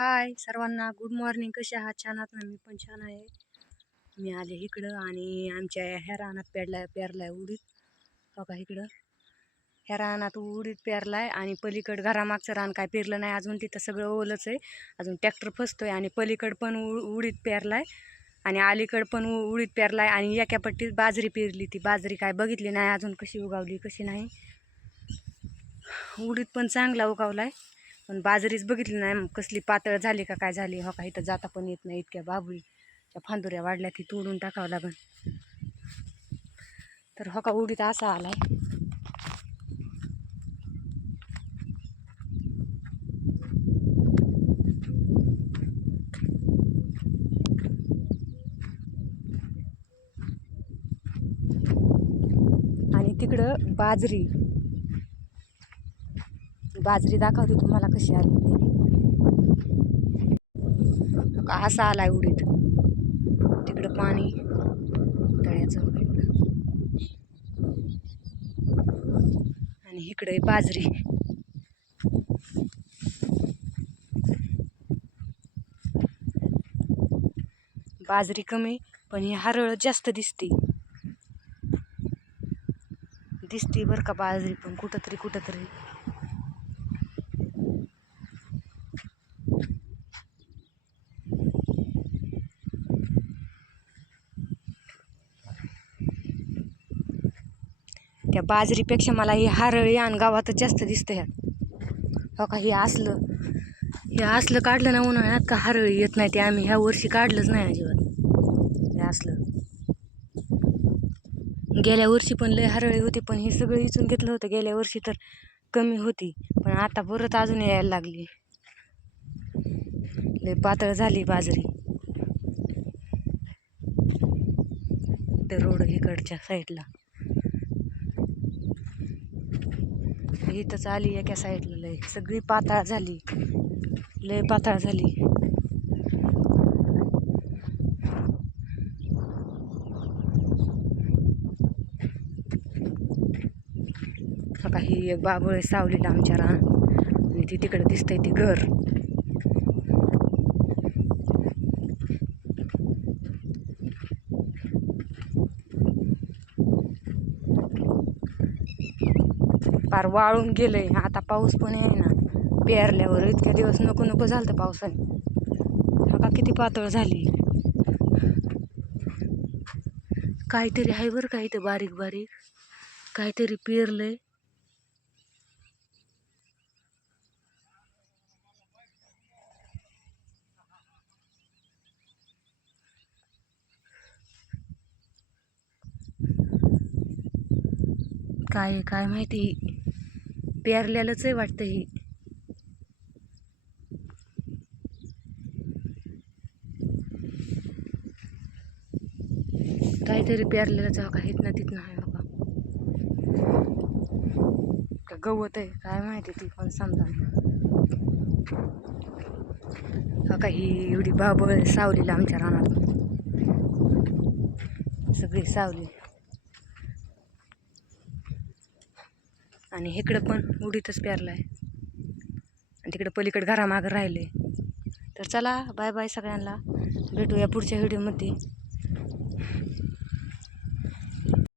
हाय. सर्वांना good morning कसे आहात? छान आहात ना? मी पण छान आहे. मी आले इकडं आणि आमच्या ह्या रानात पेरलाय पेरलाय उडीत बघा हो इकडं? ह्या रानात उडीत पेरलाय आणि पलीकडं घरामागचं रान काय पेरलं नाही. अजून तिथं सगळं ओलंच आहे. अजून ट्रॅक्टर फसतोय आणि पलीकडं पण उ पेरलाय आणि अलीकडं पण उ पेरलाय आणि एका पट्टीत बाजरी पेरली ती. बाजरी काय बघितली नाही. अजून कशी उगावली कशी नाही. उडीत पण चांगला उगावलाय. पण बाजरीच बघितली नाही. कसली पातळ झाली का काय झाली? हो का इथं जाता पण येत नाही. इतक्या बाबुळीच्या फांदुऱ्या वाढल्या ती तोडून टाकावं लागन. तर हो का उडीत असा आलाय. आणि तिकडं बाजरी. बाजरी दाखवते तुम्हाला कशी आली ते. असा का असा उडीत तिकडं पाणी तळ्याचं वगैरे इकडं. आणि इकडे बाजरी. बाजरी कमी पण ही हरळ जास्त दिसते. दिसते बरं का बाजरी पण कुठंतरी कुठंतरी. ह्या बाजरीपेक्षा मला ही हरळी आणि गावातच जास्त दिसतं ह्यात. हो का हे असलं हे असलं काढलं ना उन्हाळ्यात का हरळी येत नाही ते आम्ही ह्या वर्षी काढलंच नाही अजिबात. हे असलं. गेल्या वर्षी पण लय हरळी होती पण हे सगळं इचून घेतलं होतं. गेल्या वर्षी तर कमी होती पण आता परत अजून यायला लागली. लय पातळ झाली बाजरी. ते रोड इकडच्या साईडला. इथंच आली एका साईडला लय. सगळी पाताळ झाली. लय पाताळ झाली. बघा ही एक बाबळ सावलीला आमच्या रान आणि ती तिकडे दिसतंय ती घर. फार वाळून गेलंय. आता पाऊस पण आहे ना. पेरल्यावर इतक्या दिवस नको नको झालं पावसाने. का किती पातळ झाली. काहीतरी आहे बरं का इथं बारीक बारीक. काहीतरी पेरलंय. काय काय माहिती? पेरलेलंच आहे वाटतं ही. काहीतरी पेरलेलंच हो का? ना तिथनं आहे बघा का गवत आहे काय माहिती ती पण समजा का ही एवढी बाबळ सावलीला आमच्या रानात. सगळी सावली. आणि हिकडं पण उडीतच प्यारला आहे आणि तिकडं पलीकडे घरामागं राहिले तर चला बाय बाय सगळ्यांना. भेटूया पुढच्या व्हिडिओमध्ये.